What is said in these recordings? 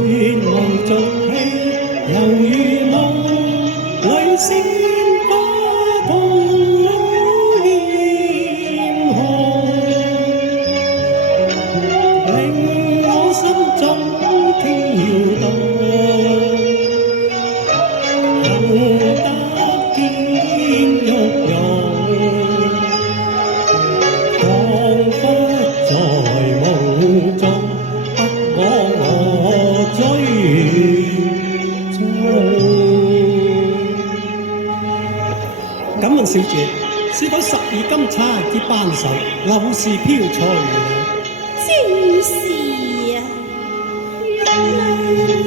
無續氣，猶如夢裏鮮花同豔紅，令我心中跳動，又得見玉容，彷彿在夢中，不枉我追蹤。敢問小姐，是否十二金釵結伴手，柳氏飄翠？正是啊，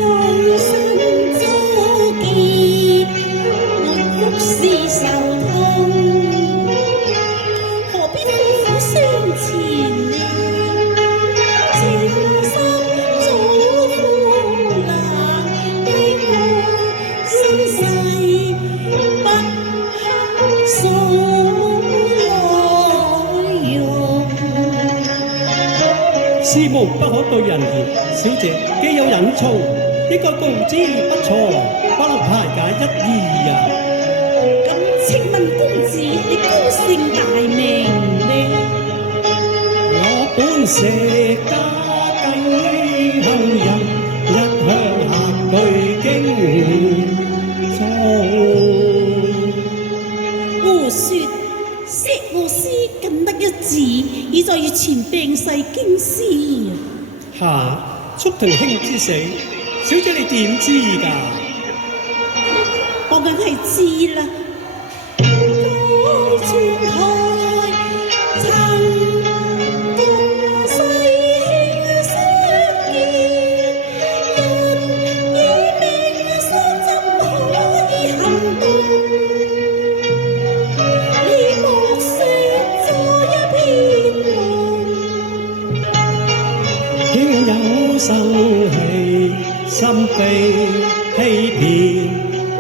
愛心遭結，沒福是受痛，何必苦苦相纏呢？情深早枯冷，悲愛身世不堪數內容。事無不可對人言，小姐既有隱操，應該告知不錯，不能排解一二啊！咁請問公子，你高姓大名呢？我本石家繼後人，一向客居京中。胡說，石我師僅得一子，已在月前病逝京師。嚇！速廷兄之死，小姐你點知㗎？我梗係知啦。在泉台曾共世卿相見，人以命相怎可以行動？你莫說在一片夢。應有生氣，心被欺騙，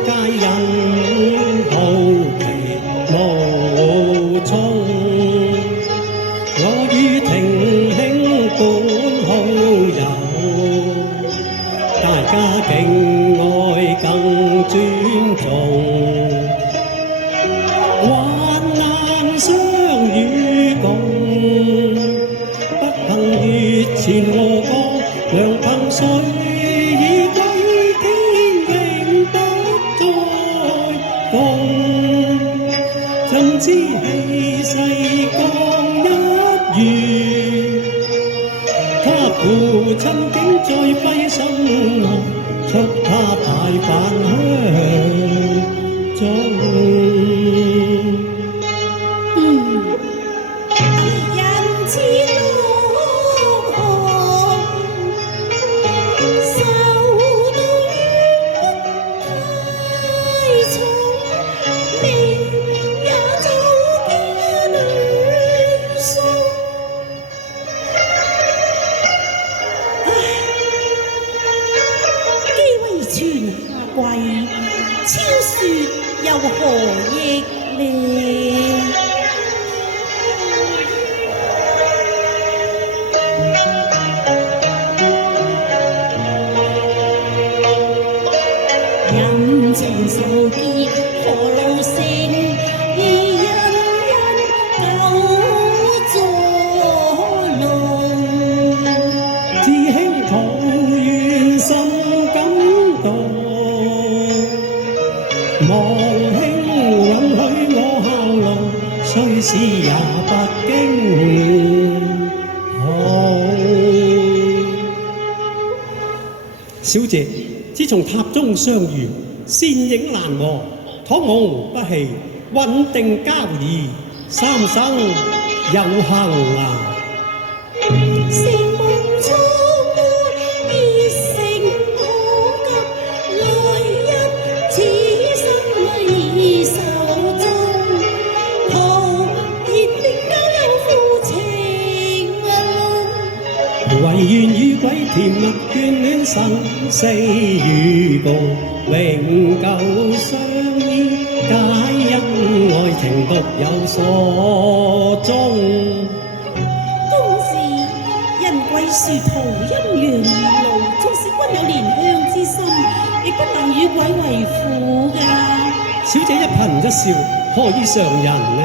皆因好奇無從。我與廷兄本好友，大家敬愛更尊重，患難相與共，不幸月前和光，良朋誰已歸天，永不再共。怎知氣勢降一隅，他父親竟在揮心內，促他大返鄉中。人似落紅，受到冤屈太重，命也早經亂送。唉，機威傳下貴，超說又何益呢？人情受結何路成，而人久作弄。知兄抱怨心感動，望兄允許我效勞，雖是也不經好。小姐，自從塔中相遇，倩影難忘，倘無不棄，穩定交誼，三生有幸啊！成夢錯愛，熱誠可及，來日此生已壽終，何必定交有負情路？唯願與鬼甜蜜眷戀生死與共，永久相依，皆因愛情獨有所鍾。公子，人貴殊途，陰陽二路，縱使君有年為婦㗎。小姐一顰一笑，何以常人呢？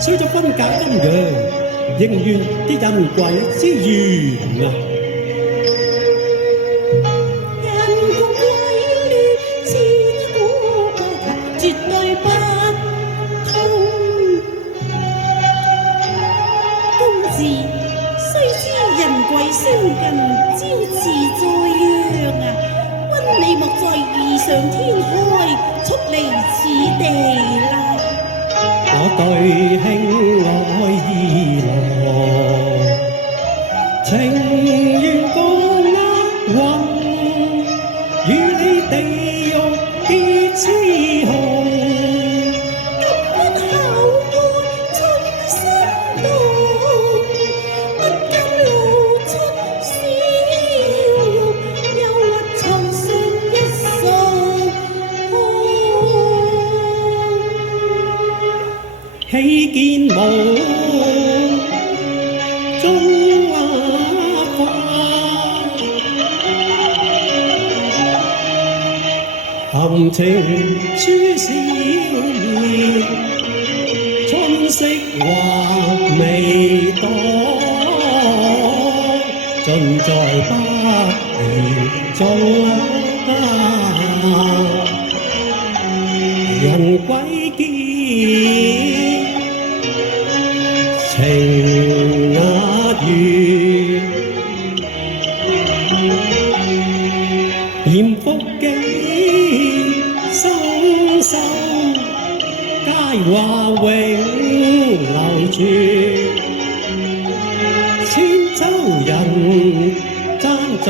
雖咗婚嫁金樣，仍願啲人貴之緣啊！人共歸戀，千古歌壇絕對不通。公子雖知人貴相近，朝辭在讓啊，溫你莫再異想天開，速離此地啦！我對兄愛意濃，情願共厄運，與你地獄結雌雄。金冠口愛春心動，不禁露出笑容，憂鬱床上一掃喜見無中花，含情書笑面，春色畫眉朵，盡在不言中人歸結。情壓緣，嚴復記生鏽，佳話永流傳，千秋人讚頌。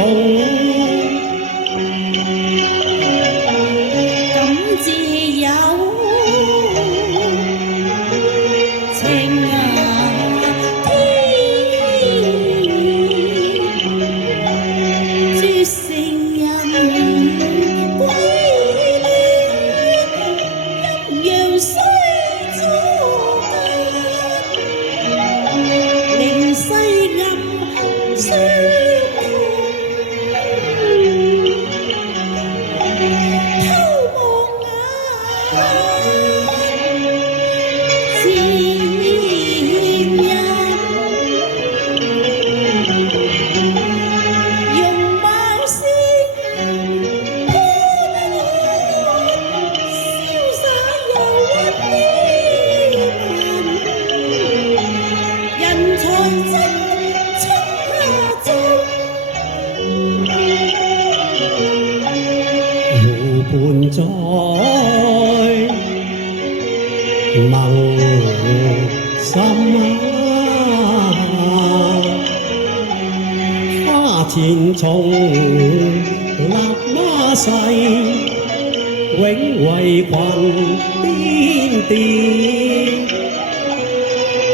感謝有情諸聖人歸戀，陰陽雖阻隔，靈世暗相偷望眼。伴在盟心花前松立孖誓，永為群邊蝶，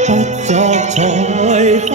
不作採訪。